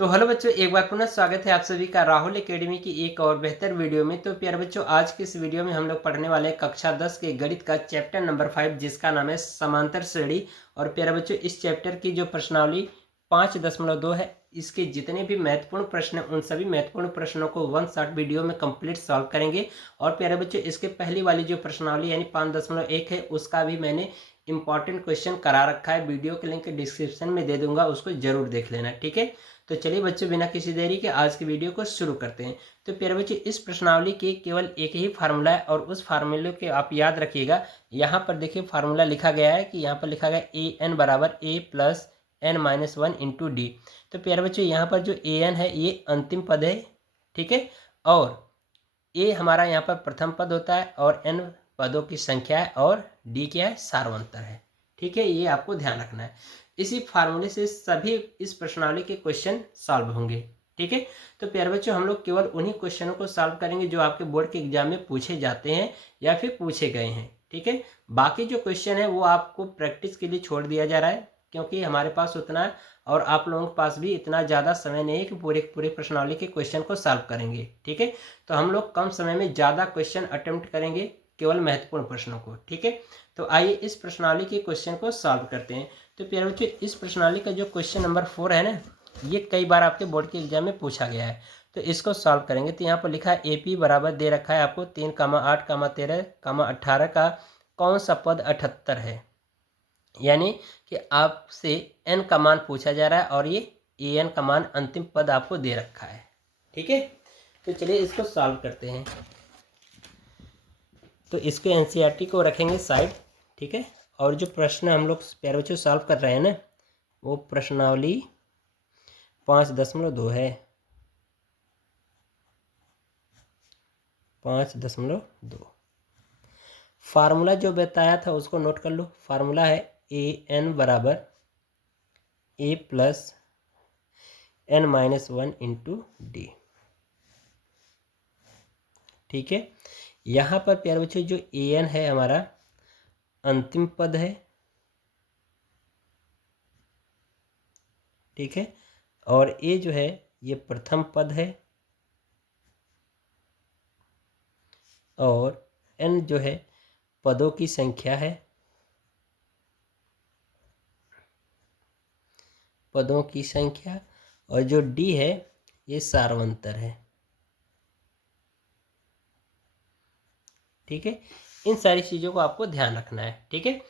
तो हेलो बच्चों, एक बार पुनः स्वागत है आप सभी का राहुल एकेडमी की एक और बेहतर वीडियो में। तो प्यारे बच्चों, आज की इस वीडियो में हम लोग पढ़ने वाले हैं कक्षा 10 के गणित का चैप्टर नंबर 5, जिसका नाम है समांतर श्रेणी। और प्यारे बच्चों, इस चैप्टर की जो प्रश्नावली 5.2 है, इसके जितने भी महत्वपूर्ण प्रश्न हैं उन सभी महत्वपूर्ण प्रश्नों को वन शॉट वीडियो में कंप्लीट सॉल्व करेंगे। और प्यारे बच्चों, इसके पहली वाली जो प्रश्नावली यानी 5.1 है, उसका भी मैंने इंपॉर्टेंट क्वेश्चन करा रखा है। वीडियो के लिंक डिस्क्रिप्शन में दे दूंगा, उसको जरूर देख लेना, ठीक है। तो चलिए बच्चों, बिना किसी देरी के आज की वीडियो को शुरू करते हैं। तो प्यारे बच्चों, इस प्रश्नावली के केवल एक ही फार्मूला है और उस फार्मूले के आप याद रखिएगा। यहाँ पर देखिए फार्मूला लिखा गया है कि यहाँ पर लिखा गया ए एन बराबर a plus n minus one into d. तो प्यारे बच्चों, यहाँ पर जो ए एन है ये अंतिम पद है, ठीक है। और ए हमारा यहाँ पर प्रथम पद होता है और एन पदों की संख्या है और डी क्या है, सार्वंतर है, ठीक है। ये आपको ध्यान रखना है। इसी फार्मूले से सभी इस प्रश्नावली के क्वेश्चन सॉल्व होंगे, ठीक है। तो प्यारे बच्चों, हम लोग केवल उन्हीं क्वेश्चनों को सॉल्व करेंगे जो आपके बोर्ड के एग्जाम में पूछे जाते हैं या फिर पूछे गए हैं, ठीक है। बाकी जो क्वेश्चन है वो आपको प्रैक्टिस के लिए छोड़ दिया जा रहा है, क्योंकि हमारे पास उतना और आप लोगों के पास भी इतना ज़्यादा समय नहीं है कि पूरे पूरे प्रश्नावली के क्वेश्चन को सॉल्व करेंगे, ठीक है। तो हम लोग कम समय में ज़्यादा क्वेश्चन अटेम्प्ट करेंगे, केवल महत्वपूर्ण प्रश्नों को, ठीक है। तो आइए इस प्रश्नावली के क्वेश्चन को सॉल्व करते हैं। तो प्यारे बच्चों, इस प्रश्नावली का जो क्वेश्चन नंबर 4 है ना, ये कई बार आपके बोर्ड के एग्जाम में पूछा गया है। तो इसको सॉल्व करेंगे। तो यहाँ पर लिखा है ए पी बराबर दे रखा है आपको 3,8,13,18 का कौन सा पद 78 है। यानी कि आपसे एन का मान पूछा जा रहा है और ये ए एन का मान अंतिम पद आपको दे रखा है, ठीक है। तो चलिए इसको सॉल्व करते हैं। तो इसको एनसीईआरटी को रखेंगे साइड, ठीक है। और जो प्रश्न हम लोग प्यारे बच्चों सॉल्व कर रहे हैं ना, वो प्रश्नावली 5.2 है। 5.2 फार्मूला जो बताया था उसको नोट कर लो। फार्मूला है ए एन बराबर a plus n minus one into d, ठीक है। यहाँ पर प्यारे बच्चों जो ए एन है हमारा अंतिम पद है, ठीक है। और ए जो है ये प्रथम पद है और एन जो है पदों की संख्या है, पदों की संख्या। और जो डी है ये सार्वंतर है, ठीक है। इन सारी चीज़ों को आपको ध्यान रखना है, ठीक है।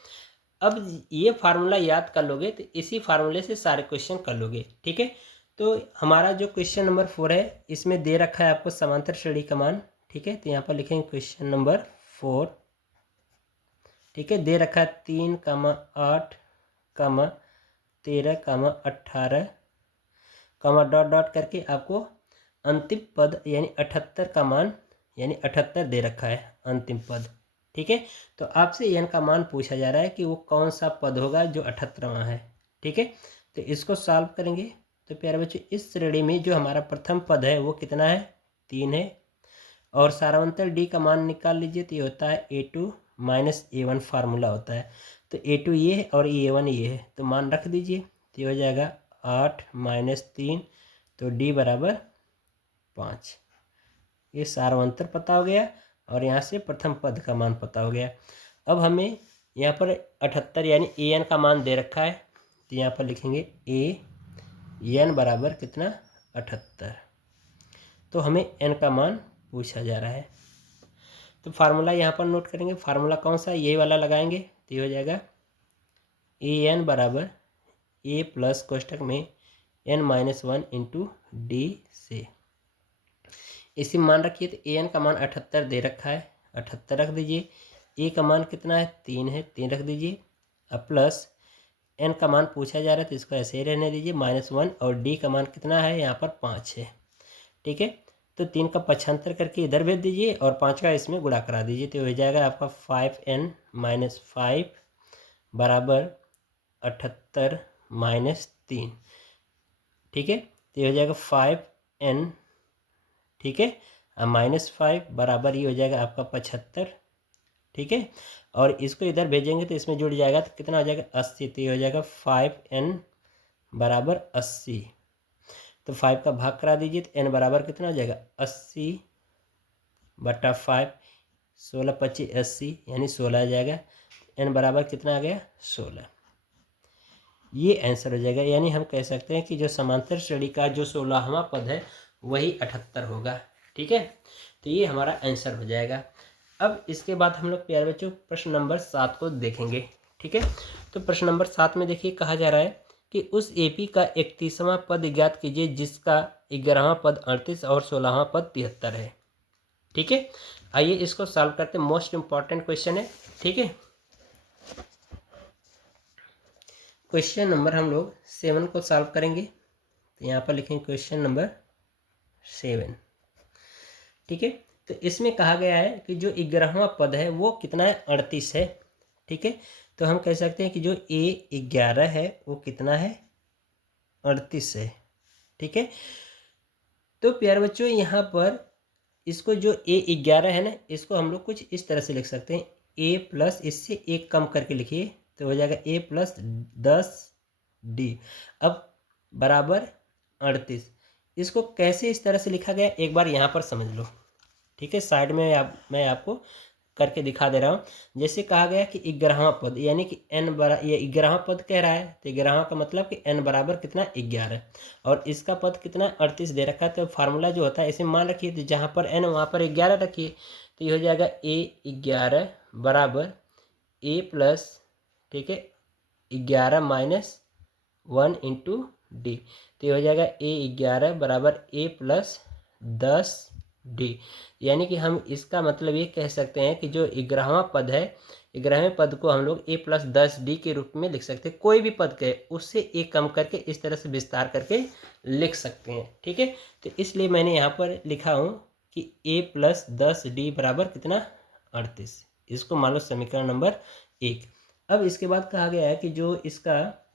अब ये फार्मूला याद कर लोगे तो इसी फार्मूले से सारे क्वेश्चन कर लोगे, ठीक है। तो हमारा जो क्वेश्चन नंबर 4 है, इसमें दे रखा है आपको समांतर श्रेणी का मान, ठीक है। तो यहाँ पर लिखेंगे क्वेश्चन नंबर 4, ठीक है। दे रखा है 3,8, 13, 18, डॉट डॉट करके आपको अंतिम पद यानी 78 का मान यानी 78 दे रखा है अंतिम पद, ठीक है। तो आपसे एन का मान पूछा जा रहा है कि वो कौन सा पद होगा जो 78वां है, ठीक है। तो इसको सॉल्व करेंगे। तो प्यारे बच्चों, इस श्रेणी में जो हमारा प्रथम पद है वो कितना है, 3 है। और सारांतर डी का मान निकाल लीजिए। तो ये होता है A2 माइनस A1 फार्मूला होता है। तो A2 ये है और A1 ये है, तो मान रख दीजिए। तो ये हो जाएगा 8 माइनस 3, तो D बराबर 5। ये सारांतर पता हो गया और यहाँ से प्रथम पद का मान पता हो गया। अब हमें यहाँ पर 78 यानी AN का मान दे रखा है। तो यहाँ पर लिखेंगे AN बराबर कितना, 78। तो हमें n का मान पूछा जा रहा है। तो फार्मूला यहाँ पर नोट करेंगे। फार्मूला कौन सा, यही वाला लगाएंगे। तो ये हो जाएगा AN बराबर A प्लस कोष्टक में n माइनस 1 इंटू डी से इसी मान रखिए। तो AN का मान 78 दे रखा है, 78 रख दीजिए। A का मान कितना है, 3 है, 3 रख दीजिए। अब प्लस n का मान पूछा जा रहा है तो इसको ऐसे ही रहने दीजिए, -1। और D का मान कितना है, यहाँ पर 5 है, ठीक है। तो 3 का पक्षांतर करके इधर भेज दीजिए और 5 का इसमें गुणा करा दीजिए। तो हो जाएगा आपका 5n माइनस 5 बराबर 78 माइनस 3, ठीक है। तो ये हो जाएगा 5n, ठीक है, -5 बराबर ये हो जाएगा आपका 75, ठीक है। और इसको इधर भेजेंगे तो इसमें जुड़ जाएगा तो कितना हो जाएगा, 80। तो ये हो जाएगा 5n बराबर 80, तो 5 का भाग करा दीजिए तो n बराबर कितना हो जाएगा 80/5, 16 25 80 यानी 16 आ जाएगा। n बराबर कितना आ गया 16। ये आंसर हो जाएगा। यानी हम कह सकते हैं कि जो समांतर श्रेणी का जो 16वां पद है वही 78 होगा। ठीक है, तो ये हमारा आंसर हो जाएगा। अब इसके बाद हम लोग प्यारे बच्चों प्रश्न नंबर 7 को देखेंगे। ठीक है, तो प्रश्न नंबर 7 में देखिए कहा जा रहा है कि उस एपी का 31वां पद ज्ञात कीजिए जिसका 11वां पद 38 और 16वां पद 73 है। ठीक है, आइए इसको सॉल्व करते हैं। मोस्ट इंपॉर्टेंट क्वेश्चन है। ठीक है, क्वेश्चन नंबर हम लोग 7 को सॉल्व करेंगे। तो यहाँ पर लिखेंगे क्वेश्चन नंबर 7। ठीक है, तो इसमें कहा गया है कि जो 11वां पद है वो कितना है 38 है। ठीक है, तो हम कह सकते हैं कि जो A11 है वो कितना है 38 है। ठीक है, तो प्यारे बच्चों यहाँ पर इसको जो A11 है ना, इसको हम लोग कुछ इस तरह से लिख सकते हैं। A प्लस इससे एक कम करके लिखिए तो हो जाएगा A प्लस 10D अब बराबर 38। इसको कैसे इस तरह से लिखा गया एक बार यहाँ पर समझ लो। ठीक है, साइड में मैं आपको करके दिखा दे रहा हूँ। जैसे कहा गया कि 11वां पद यानी कि ये 11वां पद कह रहा है तो 11वां का मतलब कि n बराबर कितना 11 और इसका पद कितना 38 दे रखा है। तो फार्मूला जो होता है इसे मान रखिए, तो जहाँ पर n वहाँ पर 11 रखिए तो ये हो जाएगा A11 बराबर A प्लस, ठीक है, 11 माइनस 1 इंटू डी। तो ये हो जाएगा A11 बराबर A प्लस 10D। यानी कि हम इसका मतलब ये कह सकते हैं कि जो 11वां पद है 11वें पद को हम लोग A प्लस 10D के रूप में लिख सकते हैं। कोई भी पद कहे उससे एक कम करके इस तरह से विस्तार करके लिख सकते हैं। ठीक है, तो इसलिए मैंने यहाँ पर लिखा हूँ कि A प्लस 10D बराबर कितना 38। इसको मान लो समीकरण नंबर 1। अब इसके बाद कहा गया है कि जो इसका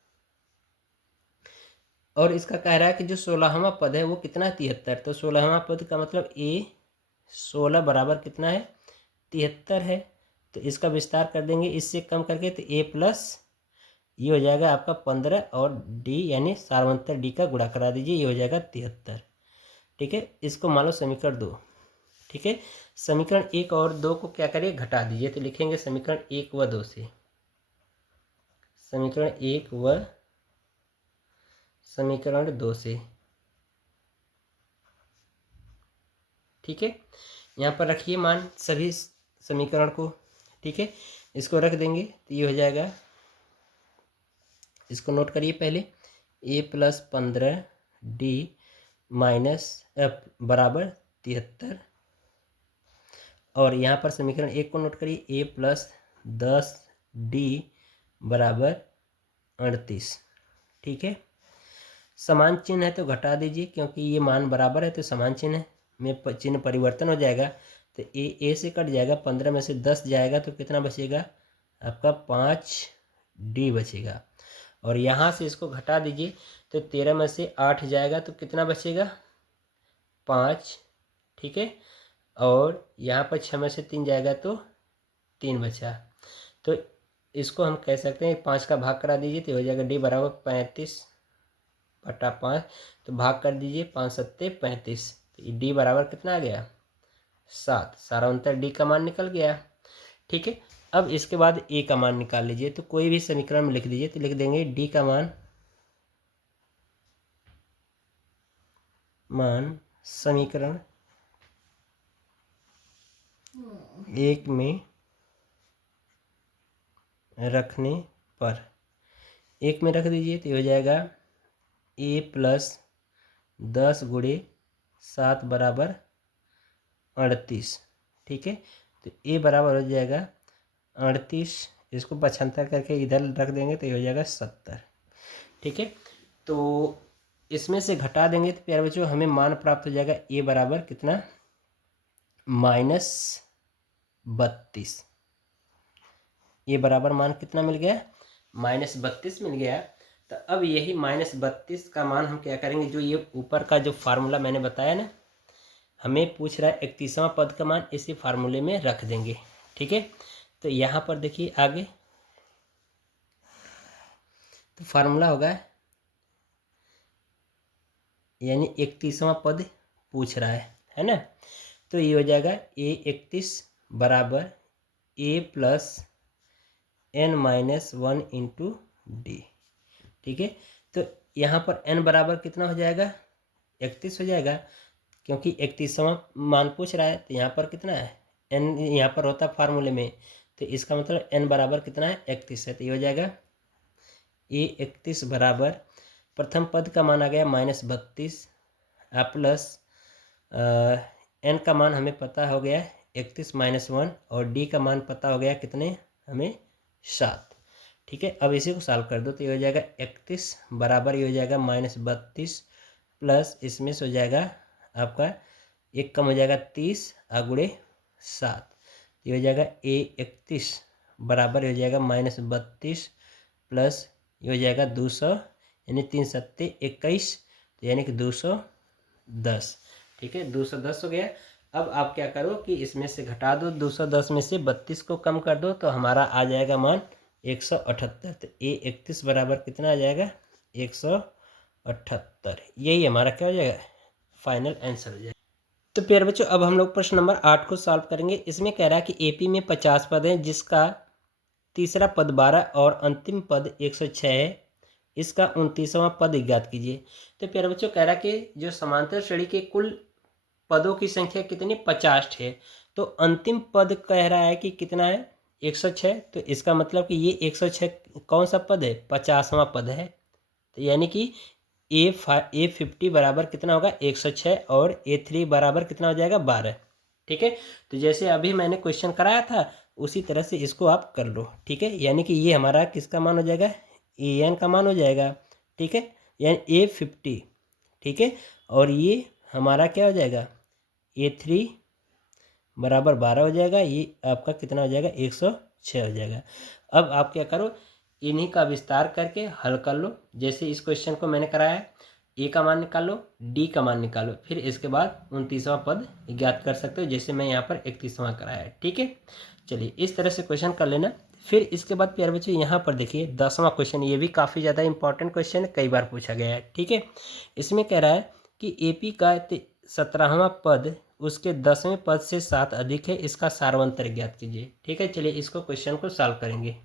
और इसका कह रहा है कि जो 16वां पद है वो कितना 73। तो 16वां पद का मतलब A16 बराबर कितना है 73 है। तो इसका विस्तार कर देंगे इससे कम करके तो A प्लस ये हो जाएगा आपका 15 और D यानी सार्वंतर D का गुणा करा दीजिए, ये हो जाएगा 73। ठीक है, इसको मान लो समीकरण 2। ठीक है, समीकरण 1 और 2 को क्या करिए घटा दीजिए तो लिखेंगे समीकरण 1 व 2 से। समीकरण 1 व समीकरण 2 से। ठीक है, यहाँ पर रखिए मान सभी समीकरण को। ठीक है, इसको रख देंगे तो ये हो जाएगा, इसको नोट करिए पहले, A प्लस 15D माइनस बराबर 73 और यहाँ पर समीकरण 1 को नोट करिए A प्लस 10D बराबर 38। ठीक है, समान चिन्ह है तो घटा दीजिए क्योंकि ये मान बराबर है तो समान चिन्ह में चिन्ह परिवर्तन हो जाएगा तो ए से कट जाएगा, 15 में से 10 जाएगा तो कितना बचेगा आपका 5D बचेगा। और यहाँ से इसको घटा दीजिए तो 13 में से 8 जाएगा तो कितना बचेगा 5। ठीक है, और यहाँ पर 6 में से 3 जाएगा तो 3 बचा। तो इसको हम कह सकते हैं 5 का भाग करा दीजिए तो हो जाएगा D बराबर 35/5। तो भाग कर दीजिए 5 सत्ते 35 तो D बराबर कितना आ गया 7। सारा अंतर D का मान निकल गया। ठीक है, अब इसके बाद A का मान निकाल लीजिए तो कोई भी समीकरण में लिख दीजिए तो लिख देंगे D का मान समीकरण 1 में रखने पर 1 में रख दीजिए तो हो जाएगा A प्लस 10 गुणे 7 बराबर 38। ठीक है, तो A बराबर हो जाएगा 38, इसको 75 करके इधर रख देंगे तो ये हो जाएगा 70। ठीक है, तो इसमें से घटा देंगे तो प्यारे बच्चों हमें मान प्राप्त हो जाएगा A बराबर कितना -32। ये बराबर मान कितना मिल गया -32 मिल गया। तो अब यही -32 का मान हम क्या करेंगे, जो ये ऊपर का जो फार्मूला मैंने बताया ना, हमें पूछ रहा है 31वां पद का मान, इसी फार्मूले में रख देंगे। ठीक है, तो यहाँ पर देखिए आगे तो फार्मूला होगा यानी 31वां पद पूछ रहा है ना। तो ये हो जाएगा A31 बराबर A+n-1 इंटू डी। ठीक है, तो यहाँ पर n बराबर कितना हो जाएगा, 31 हो जाएगा, क्योंकि 31वां मान पूछ रहा है। तो यहाँ पर कितना है, n यहाँ पर होता फार्मूले में, तो इसका मतलब n बराबर कितना है, 31 है। तो ये हो जाएगा A31 बराबर प्रथम पद का मान आ गया -32 प्लस n का मान हमें पता हो गया 31-1 और d का मान पता हो गया कितने हमें 7। ठीक है, अब इसी को सॉल्व कर दो। तो ये हो जाएगा 31 बराबर ये हो जाएगा -32 प्लस इसमें से हो जाएगा आपका एक कम हो जाएगा 30 गुणे 7। ये हो जाएगा A31 बराबर हो जाएगा -32 प्लस ये हो जाएगा 200 यानी 3 सत्ते 21, तो यानी कि 210। ठीक है, 210 हो गया। अब आप क्या करो कि इसमें से घटा दो, 210 में से 32 को कम कर दो, तो हमारा आ जाएगा मान 178। तो A31 बराबर कितना आ जाएगा, 178। यही हमारा क्या हो जाएगा, फाइनल आंसर हो जाएगा। तो प्यारे बच्चों, अब हम लोग प्रश्न नंबर 8 को सॉल्व करेंगे। इसमें कह रहा है कि AP में 50 पद हैं, जिसका तीसरा पद 12 और अंतिम पद 106 है। इसका 29वां पद ज्ञात कीजिए। तो प्यारे बच्चों, कह रहा है कि जो समांतर श्रेणी के कुल पदों की संख्या कितनी, 50 है। तो अंतिम पद कह रहा है कि कितना है, 106। तो इसका मतलब कि ये 106 कौन सा पद है, 50वां पद है। तो यानी कि A50 बराबर कितना होगा, 106 और A3 बराबर कितना हो जाएगा, 12। ठीक है, तो जैसे अभी मैंने क्वेश्चन कराया था उसी तरह से इसको आप कर लो। ठीक है, यानी कि ये हमारा किसका मान हो जाएगा, AN का मान हो जाएगा। ठीक है, यानी A50। ठीक है, और ये हमारा क्या हो जाएगा, A3 बराबर 12 हो जाएगा। ये आपका कितना हो जाएगा, 106 हो जाएगा। अब आप क्या करो, इन्हीं का विस्तार करके हल कर लो। जैसे इस क्वेश्चन को मैंने कराया है, A का मान निकालो, D का मान निकालो, फिर इसके बाद 29वां पद ज्ञात कर सकते हो, जैसे मैं यहाँ पर 31वां कराया है। ठीक है, चलिए इस तरह से क्वेश्चन कर लेना। फिर इसके बाद प्यारे बच्चों यहाँ पर देखिए 10वां क्वेश्चन, ये भी काफ़ी ज़्यादा इंपॉर्टेंट क्वेश्चन है, कई बार पूछा गया है। ठीक है, इसमें कह रहा है कि AP का 17वां पद उसके 10वें पद से 7 अधिक है, इसका सारवंतर ज्ञात कीजिए। ठीक है, चलिए इसको क्वेश्चन को सॉल्व करेंगे।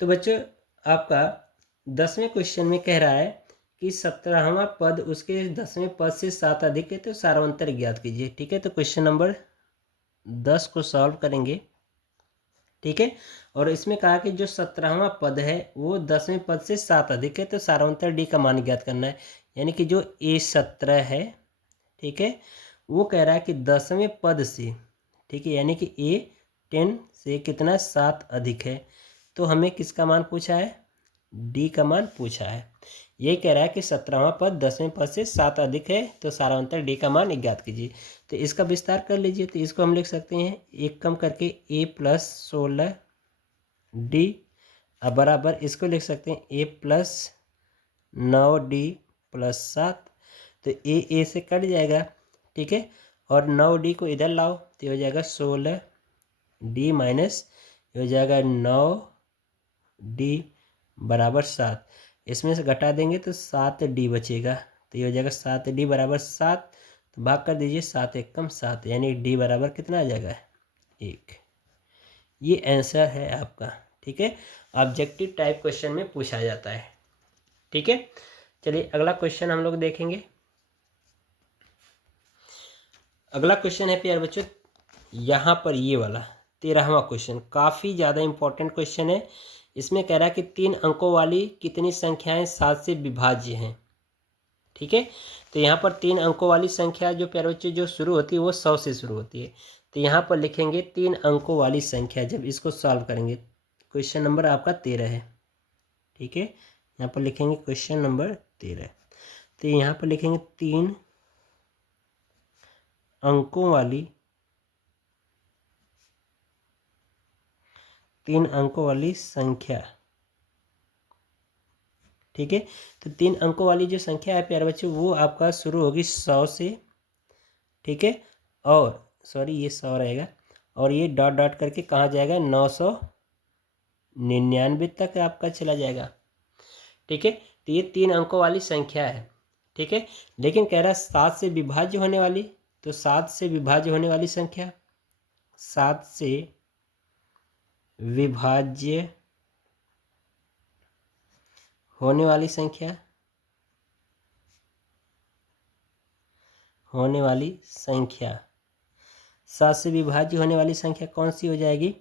तो बच्चों, आपका 10वें क्वेश्चन में कह रहा है कि 17वां पद उसके 10वें पद से 7 अधिक है, तो सारवंतर ज्ञात कीजिए। ठीक है, तो क्वेश्चन नंबर 10 को सॉल्व करेंगे। ठीक है, और इसमें कहा कि जो 17वां पद है वो 10वें पद से 7 अधिक है, तो सारवंतर D का मान ज्ञात करना है। यानी कि जो A17 है, ठीक है, वो कह रहा है कि 10वें पद से, ठीक है, यानी कि A10 से कितना 7 अधिक है। तो हमें किसका मान पूछा है, D का मान पूछा है। ये कह रहा है कि 17वां पद 10वें पद से 7 अधिक है, तो सारांतर D का मान ज्ञात कीजिए। तो इसका विस्तार कर लीजिए। तो इसको हम लिख सकते हैं एक कम करके A+16 D बराबर इसको लिख सकते हैं A+9 D + 7। तो A से कट जाएगा। ठीक है, और 9 D को इधर लाओ तो हो जाएगा 16 D माइनस हो जाएगा 9 D बराबर 7। इसमें से घटा देंगे तो 7 D बचेगा। तो ये हो जाएगा 7 D बराबर 7। तो भाग कर दीजिए, 7 एक कम 7, यानी D बराबर कितना आ जाएगा, 1। ये आंसर है आपका। ठीक है, ऑब्जेक्टिव टाइप क्वेश्चन में पूछा जाता है। ठीक है, चलिए अगला क्वेश्चन हम लोग देखेंगे। अगला क्वेश्चन है प्यारे बच्चों, यहाँ पर ये वाला 13वां क्वेश्चन काफ़ी ज़्यादा इंपॉर्टेंट क्वेश्चन है। इसमें कह रहा है कि 3 अंकों वाली कितनी संख्याएं 7 से विभाज्य हैं। ठीक है, तो यहाँ पर 3 अंकों वाली संख्या जो प्यारे बच्चों जो शुरू होती है वो 100 से शुरू होती है। तो यहाँ पर लिखेंगे 3 अंकों वाली संख्या। जब इसको सॉल्व करेंगे, क्वेश्चन नंबर आपका 13 है। ठीक है, यहाँ पर लिखेंगे क्वेश्चन नंबर 13। तो यहाँ पर लिखेंगे 3 अंकों वाली 3 अंकों वाली संख्या। ठीक है, तो 3 अंकों वाली जो संख्या है प्यारे बच्चों वो आपका शुरू होगी 100 से। ठीक है, और सॉरी ये 100 रहेगा, और ये डॉट डॉट करके कहाँ जाएगा, 999 तक आपका चला जाएगा। ठीक है, तो ये 3 अंकों वाली संख्या है। ठीक है। लेकिन कह रहा है 7 से विभाज्य होने वाली, तो 7 से विभाज्य होने वाली संख्या, 7 से विभाज्य होने वाली संख्या, होने वाली संख्या 7 से विभाज्य होने वाली संख्या कौन सी हो जाएगी?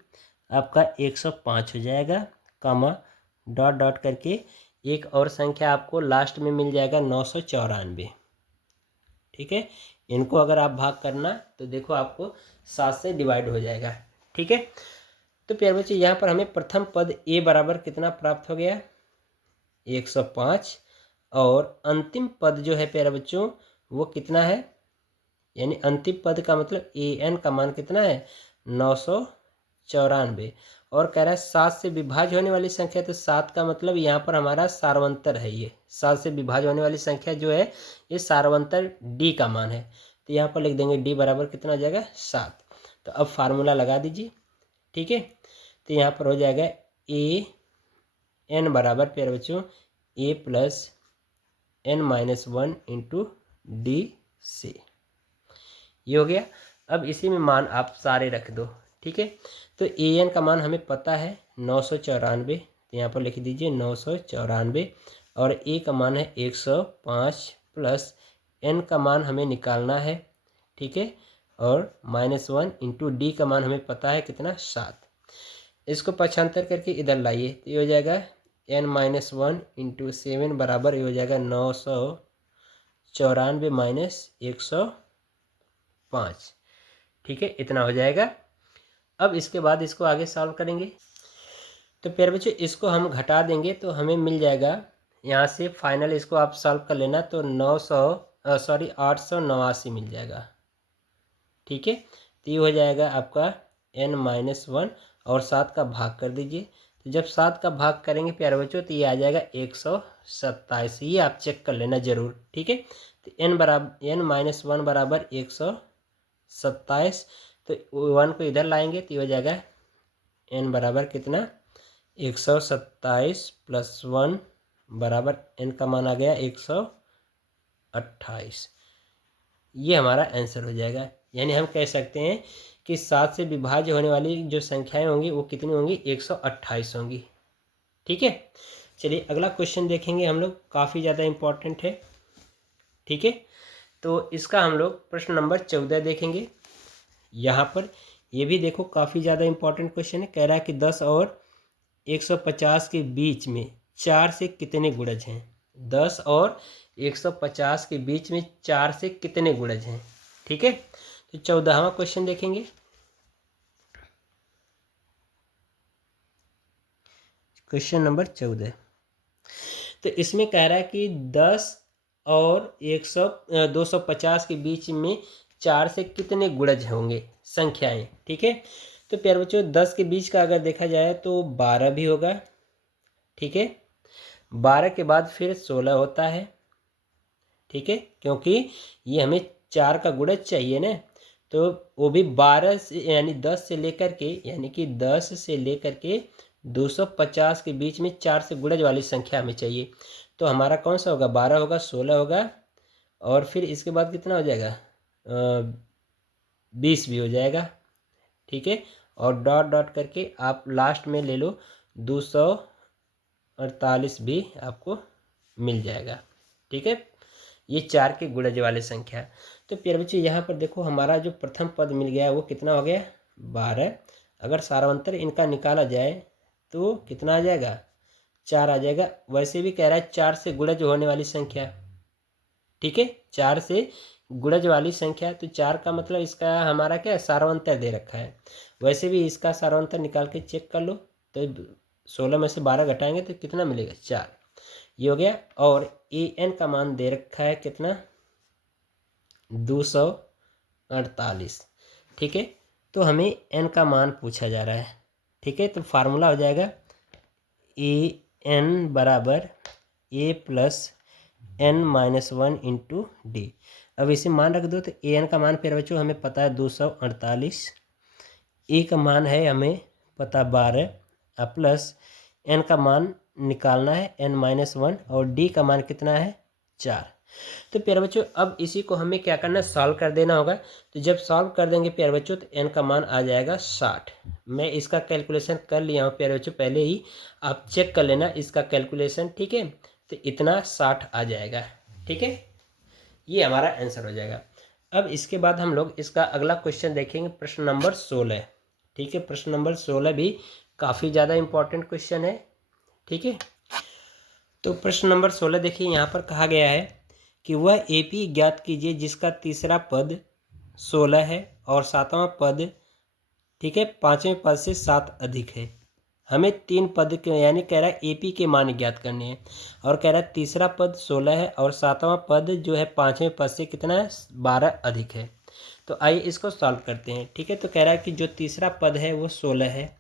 आपका 105 हो जाएगा, कॉमा डॉट डॉट करके एक और संख्या आपको लास्ट में मिल जाएगा 994। ठीक है। इनको अगर आप भाग करना तो देखो आपको 7 से डिवाइड हो जाएगा। ठीक है। तो प्यारे बच्चे यहाँ पर हमें प्रथम पद a बराबर कितना प्राप्त हो गया? 105। और अंतिम पद जो है प्यारे बच्चों वो कितना है? यानी अंतिम पद का मतलब an का मान कितना है? 994। और कह रहा है 7 से विभाज्य होने वाली संख्या, तो 7 का मतलब यहाँ पर हमारा सार्वंतर है। ये 7 से विभाज्य होने वाली संख्या जो है ये सार्वंतर d का मान है। तो यहाँ पर लिख देंगे d बराबर कितना आ जाएगा? 7। तो अब फार्मूला लगा दीजिए। ठीक है। तो यहाँ पर हो जाएगा a n बराबर प्यारे बच्चों a plus n-1 into d से। ये हो गया। अब इसी में मान आप सारे रख दो। ठीक है। तो ए एन का मान हमें पता है 994, तो यहाँ पर लिख दीजिए 994। और ए का मान है 105 प्लस एन का मान हमें निकालना है। ठीक है। और -1 इंटू डी का मान हमें पता है कितना? 7। इसको पक्षांतर करके इधर लाइए तो ये हो जाएगा n-1 इंटू 7 बराबर ये हो जाएगा 994 माइनस 105। ठीक है। इतना हो जाएगा। अब इसके बाद इसको आगे सॉल्व करेंगे। तो प्यारे बच्चों इसको हम घटा देंगे तो हमें मिल जाएगा यहाँ से फाइनल, इसको आप सॉल्व कर लेना तो 889 मिल जाएगा। ठीक है। तो ये हो जाएगा आपका n-1 और 7 का भाग कर दीजिए। तो जब 7 का भाग करेंगे प्यारे बच्चों तो ये आ जाएगा 127। ये आप चेक कर लेना ज़रूर। ठीक है। तो n-1 बराबर 127। तो 1 को इधर लाएंगे तो ये हो जाएगा n बराबर कितना? 127 प्लस 1 बराबर n का मान आ गया 128। ये हमारा आंसर हो जाएगा। यानी हम कह सकते हैं कि 7 से विभाज्य होने वाली जो संख्याएं होंगी वो कितनी होंगी? 128 होंगी। ठीक है। चलिए अगला क्वेश्चन देखेंगे हम लोग, काफ़ी ज़्यादा इम्पोर्टेंट है। ठीक है। तो इसका हम लोग प्रश्न नंबर 14 देखेंगे। यहाँ पर ये भी देखो काफ़ी ज़्यादा इम्पोर्टेंट क्वेश्चन है। कह रहा है कि 10 और 150 के बीच में 4 से कितने गुणज हैं? 10 और 150 के बीच में 4 से कितने गुणज हैं? ठीक है। तो 14वां क्वेश्चन देखेंगे। Question number 14। तो इसमें कह रहा है कि 10 और 250 के बीच में 4 से कितने गुणज होंगे संख्याएं? ठीक है। तो प्यारे बच्चों 10 के बीच का अगर देखा जाए तो 12 भी होगा। ठीक है। 12 के बाद फिर 16 होता है। ठीक है। क्योंकि ये हमें 4 का गुणज चाहिए ना, तो वो भी 12 से यानी 10 से लेकर के, यानी कि 10 से लेकर के 250 के बीच में 4 से गुणज वाली संख्या हमें चाहिए। तो हमारा कौन सा होगा? 12 होगा, 16 होगा और फिर इसके बाद कितना हो जाएगा? 20 भी हो जाएगा। ठीक है। और डॉट डॉट करके आप लास्ट में ले लो 248 भी आपको मिल जाएगा। ठीक है। ये 4 के गुणज वाले संख्या। तो प्यारे बच्चों यहाँ पर देखो हमारा जो प्रथम पद मिल गया वो कितना हो गया? 12। अगर सारांतर इनका निकाला जाए तो कितना आ जाएगा? 4 आ जाएगा। वैसे भी कह रहा है 4 से गुणज होने वाली संख्या। ठीक है। 4 से गुणज वाली संख्या, तो 4 का मतलब इसका हमारा क्या है? सारांतर दे रखा है। वैसे भी इसका सारांतर निकाल के चेक कर लो तो 16 में से 12 घटाएंगे तो कितना मिलेगा? 4। ये हो गया। और ए एन का मान दे रखा है कितना? 248। ठीक है। तो हमें एन का मान पूछा जा रहा है। ठीक है। तो फार्मूला हो जाएगा ए एन बराबर a plus n-1 into D. अब इसे मान रख दो तो ए एन का मान फिर बच्चों हमें पता है 248, ए का मान है हमें पता 12 प्लस एन का मान निकालना है n-1 और डी का मान कितना है? 4। तो प्यारे बच्चों अब इसी को हमें क्या करना है, सॉल्व कर देना होगा। तो जब सॉल्व कर देंगे प्यारे बच्चों तो n का मान आ जाएगा 60। मैं इसका कैलकुलेशन कर लिया हूँ प्यारे बच्चों, पहले ही आप चेक कर लेना इसका कैलकुलेशन, ठीक है। तो इतना 60 आ जाएगा, ठीक है, ये हमारा आंसर हो जाएगा। अब इसके बाद हम लोग इसका अगला क्वेश्चन देखेंगे, प्रश्न नंबर 16, ठीक है। प्रश्न नंबर 16 भी काफ़ी ज़्यादा इंपॉर्टेंट क्वेश्चन है, ठीक है। तो प्रश्न नंबर 16 देखिए, यहाँ पर कहा गया है कि वह एपी ज्ञात कीजिए जिसका तीसरा पद 16 है और सातवां पद, ठीक है, पाँचवें पद से 7 अधिक है। हमें 3 पद के यानी कह रहा है एपी के मान ज्ञात करने हैं, और कह रहा है तीसरा पद 16 है और सातवां पद जो है पाँचवें पद से कितना है, 12 अधिक है। तो आइए इसको सॉल्व करते हैं, ठीक है। तो कह रहा है कि जो तीसरा पद है वो 16 है,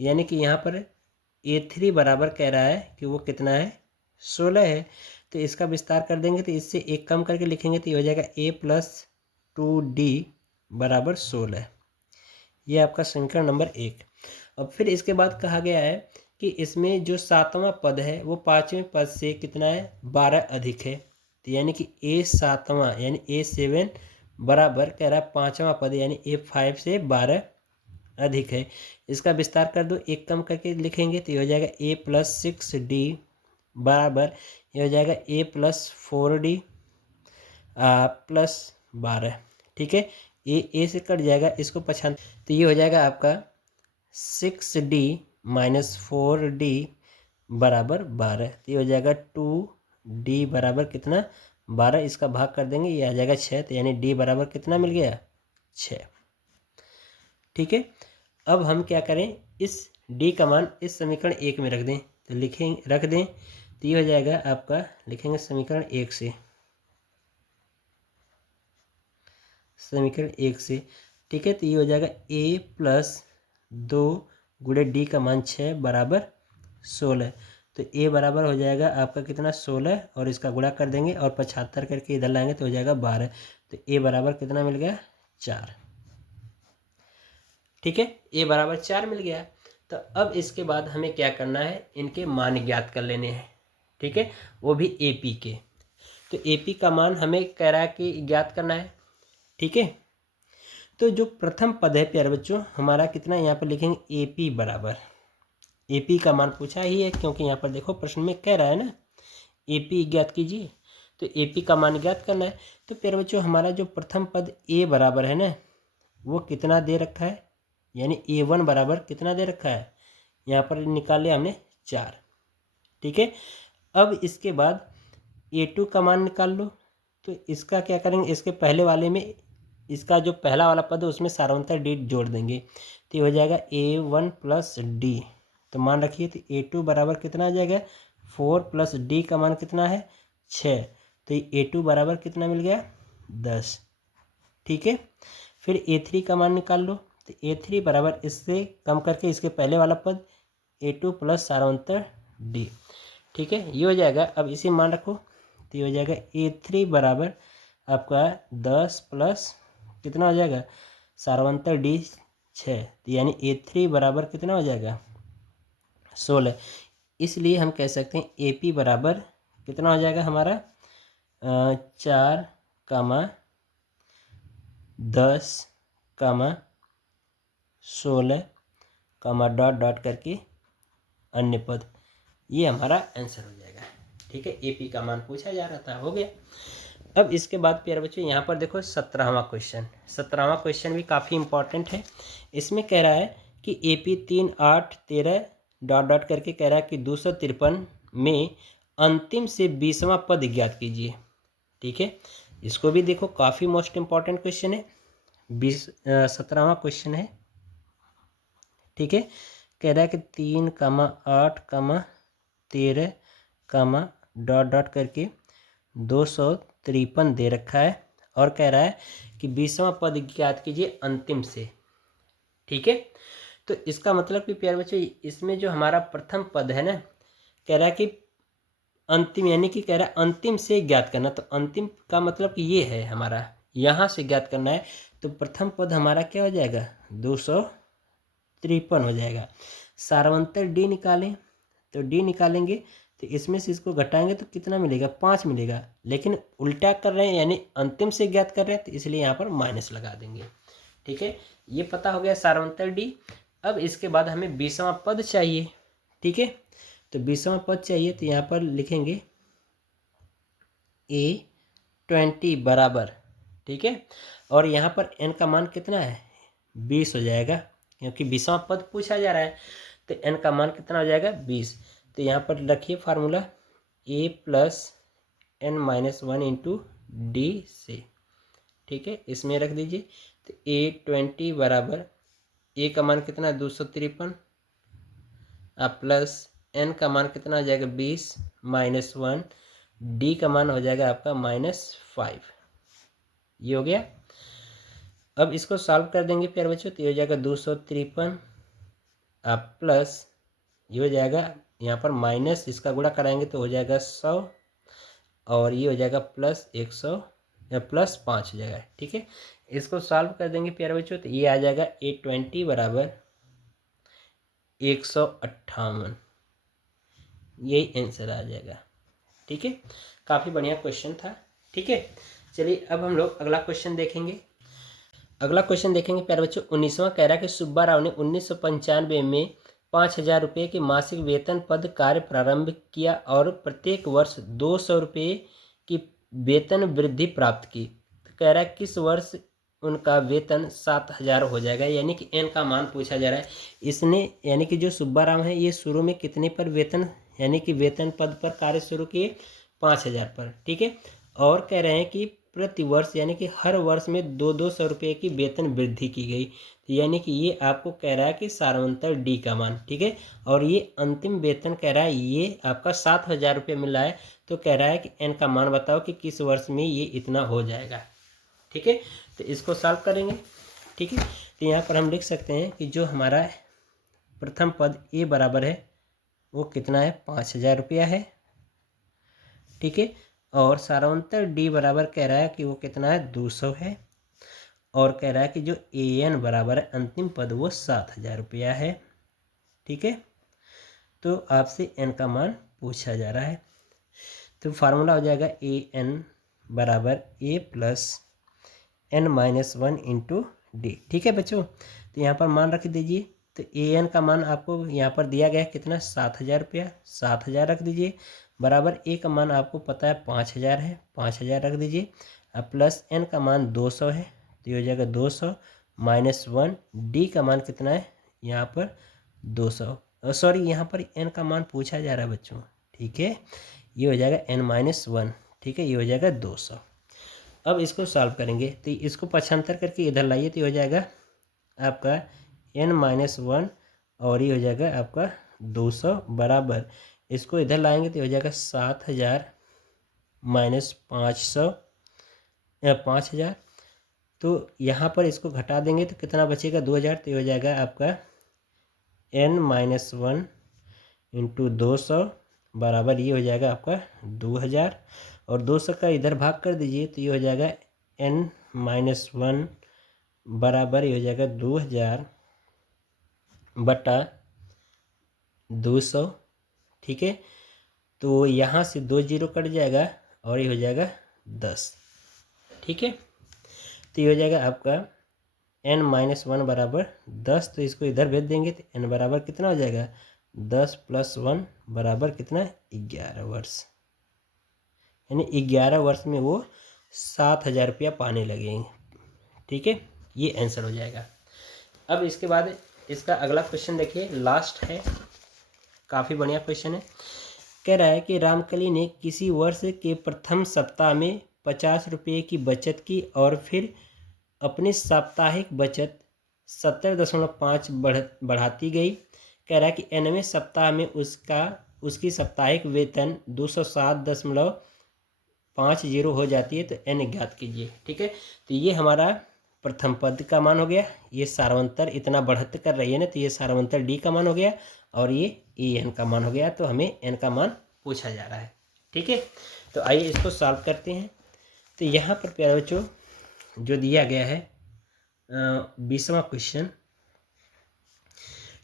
यानी कि यहाँ पर A3 बराबर कह रहा है कि वो कितना है, 16 है। तो इसका विस्तार कर देंगे तो इससे एक कम करके लिखेंगे तो ये हो जाएगा A+2D बराबर 16। ये आपका समीकरण नंबर 1। अब फिर इसके बाद कहा गया है कि इसमें जो सातवां पद है वो पाँचवें पद से कितना है, 12 अधिक है। तो यानी कि A7 यानी A7 बराबर कह रहा है पाँचवां पद यानी A5 से 12 अधिक है। इसका विस्तार कर दो, एक कम करके लिखेंगे तो ये हो जाएगा A+6D बराबर ये हो जाएगा A+4D +12, ठीक है। ए से कट जाएगा, इसको पछान तो ये हो जाएगा आपका 6D - 4D बराबर 12। तो ये हो जाएगा 2D बराबर कितना, 12। इसका भाग कर देंगे, ये आ जाएगा 6। तो यानी D बराबर कितना मिल गया, 6, ठीक है। अब हम क्या करें, इस D का मान इस समीकरण 1 में रख दें। तो लिखेंगे, रख दें तो ये हो जाएगा आपका, लिखेंगे समीकरण 1 से, समीकरण 1 से, ठीक है। तो ये हो जाएगा A+2 गुणे D का मान 6 बराबर 16। तो A बराबर हो जाएगा आपका कितना, 16, और इसका गुणा कर देंगे और 75 करके इधर लाएंगे तो हो जाएगा 12। तो A बराबर कितना मिल गया, 4, ठीक है। A बराबर 4 मिल गया। तो अब इसके बाद हमें क्या करना है, इनके मान ज्ञात कर लेने हैं, ठीक है, वो भी AP के। तो AP का मान हमें कह रहा है कि ज्ञात करना है, ठीक है। तो जो प्रथम पद है प्यारे बच्चों हमारा कितना, यहाँ पर लिखेंगे AP बराबर, AP का मान पूछा ही है क्योंकि यहाँ पर देखो प्रश्न में कह रहा है ना AP ज्ञात कीजिए, तो AP का मान ज्ञात करना है। तो प्यारे बच्चों हमारा जो प्रथम पद A बराबर है ना, वो कितना दे रखा है, यानी A1 बराबर कितना दे रखा है, यहाँ पर निकाल लिया हमने 4, ठीक है। अब इसके बाद A2 का मान निकाल लो। तो इसका क्या करेंगे, इसके पहले वाले में इसका जो पहला वाला पद है उसमें सारवंतर D जोड़ देंगे तो ये हो जाएगा A1 + D। तो मान रखिए तो A2 बराबर कितना आ जाएगा, 4 + D का मान कितना है, 6। तो A2 बराबर कितना मिल गया, 10, ठीक है। फिर A3 का मान निकाल लो। तो A3 बराबर इससे कम करके इसके पहले वाला पद A2 + सारवंतर D, ठीक है, ये हो जाएगा। अब इसे मान रखो तो ये हो जाएगा A3 बराबर आपका 10 प्लस कितना हो जाएगा, सारवंतर D 6। तो यानी A3 बराबर कितना हो जाएगा, 16। इसलिए हम कह सकते हैं AP बराबर कितना हो जाएगा हमारा, 4, 10, 16, डॉट डॉट करके अन्य पद, ये हमारा आंसर हो जाएगा, ठीक है। AP का मान पूछा जा रहा था, हो गया। अब इसके बाद प्यारे बच्चों यहाँ पर देखो 17वां क्वेश्चन, 17वां क्वेश्चन भी काफ़ी इंपॉर्टेंट है। इसमें कह रहा है कि AP 3, 8, 13 डॉट डॉट करके कह रहा है कि 253 में अंतिम से 20वां पद ज्ञात कीजिए, ठीक है। इसको भी देखो काफ़ी मोस्ट इम्पॉर्टेंट क्वेश्चन है, 17वां क्वेश्चन है, ठीक है। कह रहा है कि 3, 8, 13, डॉट डॉट करके 253 दे रखा है और कह रहा है कि 20वां पद ज्ञात कीजिए अंतिम से, ठीक है। तो इसका मतलब कि प्यारे बच्चों इसमें जो हमारा प्रथम पद है ना, कह रहा है कि अंतिम, यानी कि कह रहा है अंतिम से ज्ञात करना। तो अंतिम का मतलब कि ये है हमारा, यहाँ से ज्ञात करना है। तो प्रथम पद हमारा क्या हो जाएगा, 253 हो जाएगा। सारवंतर D निकालें तो D निकालेंगे तो इसमें से इसको घटाएंगे तो कितना मिलेगा, 5 मिलेगा, लेकिन उल्टा कर रहे हैं यानी अंतिम से ज्ञात कर रहे हैं, तो इसलिए यहाँ पर माइनस लगा देंगे। ठीक है, ये पता हो गया सारवंतर डी। अब इसके बाद हमें 20वां पद चाहिए। ठीक है, तो 20वां पद चाहिए, तो यहाँ पर लिखेंगे A20 बराबर, ठीक है, और यहाँ पर n का मान कितना है, 20 हो जाएगा, क्योंकि 20वां पद पूछा जा रहा है, तो n का मान कितना हो जाएगा, 20। तो यहाँ पर रखिए फार्मूला A+n-1 इंटू डी से। ठीक है, इसमें रख दीजिए, तो A20 बराबर A का मान कितना है, 253, प्लस n का मान कितना हो जाएगा, 20 -1, डी का मान हो जाएगा आपका -5। ये हो गया। अब इसको सॉल्व कर देंगे प्यारे बच्चों, तो ये हो जाएगा 253 प्लस ये हो जाएगा, यहाँ पर माइनस इसका गुणा कराएंगे तो हो जाएगा 100, और ये हो जाएगा प्लस 100 या प्लस 5 हो जाएगा। ठीक है, इसको सॉल्व कर देंगे प्यारे बच्चों, तो ये आ जाएगा A20 बराबर 158, यही आंसर आ जाएगा। ठीक है, काफ़ी बढ़िया क्वेश्चन था। ठीक है, चलिए अब हम लोग अगला क्वेश्चन देखेंगे। अगला क्वेश्चन देखेंगे प्यारे बच्चों, 19वां कह रहा है कि सुब्बा राव ने 1995 में 5,000 रुपये के मासिक वेतन पद कार्य प्रारंभ किया और प्रत्येक वर्ष 200 रुपये की वेतन वृद्धि प्राप्त की। तो कह रहा है किस वर्ष उनका वेतन 7,000 हो जाएगा, यानी कि n का मान पूछा जा रहा है। इसने यानी कि जो सुब्बा राव है, ये शुरू में कितने पर वेतन यानी कि वेतन पद पर कार्य शुरू किए, 5,000 पर। ठीक है, और कह रहे हैं कि प्रति वर्ष यानी कि हर वर्ष में 200 रुपये की वेतन वृद्धि की गई, यानी कि ये आपको कह रहा है कि सारवंतर डी का मान। ठीक है, और ये अंतिम वेतन कह रहा है ये आपका 7,000 रुपये मिल रहा है, तो कह रहा है कि एन का मान बताओ कि किस वर्ष में ये इतना हो जाएगा। ठीक है, तो इसको सॉल्व करेंगे। ठीक है, तो यहाँ पर हम लिख सकते हैं कि जो हमारा प्रथम पद ए बराबर है वो कितना है, 5,000 रुपया है। ठीक है, और सारवंतर डी बराबर कह रहा है कि वो कितना है, 200 है, और कह रहा है कि जो ए एन बराबर है अंतिम पद वो 7,000 रुपया है। ठीक है, तो आपसे एन का मान पूछा जा रहा है, तो फार्मूला हो जाएगा ए एन बराबर A+n-1 इंटू डी। ठीक है बच्चों, तो यहाँ पर मान रख दीजिए, तो ए एन का मान आपको यहाँ पर दिया गया है कितना, 7,000 रुपया, 7,000 रख दीजिए, बराबर ए का मान आपको पता है 5,000 है, 5,000 रख दीजिए, अब प्लस एन का मान 200 है, तो ये हो जाएगा 200 -1, डी का मान कितना है यहाँ पर 200, सॉरी यहाँ पर एन का मान पूछा जा रहा है बच्चों। ठीक है, ये हो जाएगा n-1। ठीक है, ये हो जाएगा 200। अब इसको सॉल्व करेंगे, तो इसको पक्षांतर करके इधर लाइए, तो ये हो जाएगा आपका n-1, और ये हो जाएगा आपका 200 बराबर, इसको इधर लाएंगे तो हो जाएगा 7,000 -500 5,000, तो यहाँ पर इसको घटा देंगे तो कितना बचेगा, 2,000, तो ये हो जाएगा आपका n-1 इंटू 200 बराबर ये हो जाएगा आपका 2,000, और 200 का इधर भाग कर दीजिए, तो ये हो जाएगा n-1 बराबर ये हो जाएगा 2,000 बटा 200। ठीक है, तो यहाँ से 2 0 कट जाएगा और ये हो जाएगा 10। ठीक है, तो ये हो जाएगा आपका n-1 बराबर 10, तो इसको इधर भेज देंगे तो n बराबर कितना हो जाएगा, 10 + 1 बराबर कितना, 11 वर्ष, यानी 11 वर्ष में वो 7,000 रुपया पाने लगेंगे। ठीक है, ये आंसर हो जाएगा। अब इसके बाद इसका अगला क्वेश्चन देखिए, लास्ट है, काफ़ी बढ़िया क्वेश्चन है। कह रहा है कि रामकली ने किसी वर्ष के प्रथम सप्ताह में 50 रुपये की बचत की और फिर अपनी साप्ताहिक बचत 70.5 बढ़ाती गई। कह रहा है कि nवें सप्ताह में उसकी साप्ताहिक वेतन 207.50 हो जाती है, तो n ज्ञात कीजिए। ठीक है, तो ये हमारा प्रथम पद का मान हो गया, ये सारवंतर इतना बढ़त कर रही है ना, तो ये सारवंतर डी का मान हो गया, और ये ए एन का मान हो गया, तो हमें एन का मान पूछा जा रहा है। ठीक है, तो आइए इसको सॉल्व करते हैं। तो यहाँ पर प्यारे बच्चों जो दिया गया है 20वां क्वेश्चन,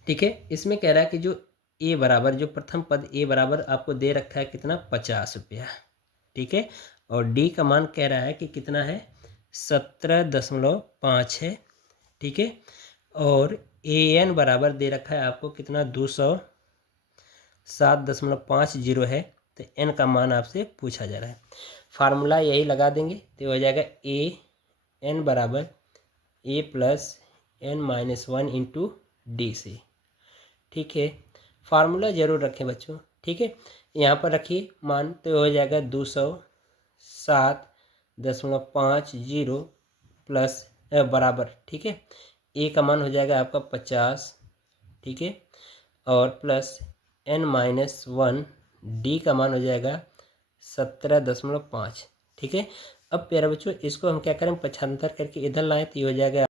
ठीक है, इसमें कह रहा है कि जो ए बराबर, जो प्रथम पद ए बराबर आपको दे रखा है कितना, 50 रुपया। ठीक है, और डी का मान कह रहा है कि कितना है, 17.5 है। ठीक है, और ए एन बराबर दे रखा है आपको कितना, 207.50 है। तो एन का मान आपसे पूछा जा रहा है। फार्मूला यही लगा देंगे तो हो जाएगा ए एन बराबर a plus n minus 1 into d से। ठीक है, फार्मूला ज़रूर रखें बच्चों। ठीक है, यहाँ पर रखिए मान, तो हो जाएगा 207.50 प्लस बराबर। ठीक है, ए का मान हो जाएगा आपका 50। ठीक है, और प्लस एन माइनस 1, डी का मान हो जाएगा 17.5। ठीक है, अब प्यारे बच्चों इसको हम क्या करें, 75 करके इधर लाएं तो ये हो जाएगा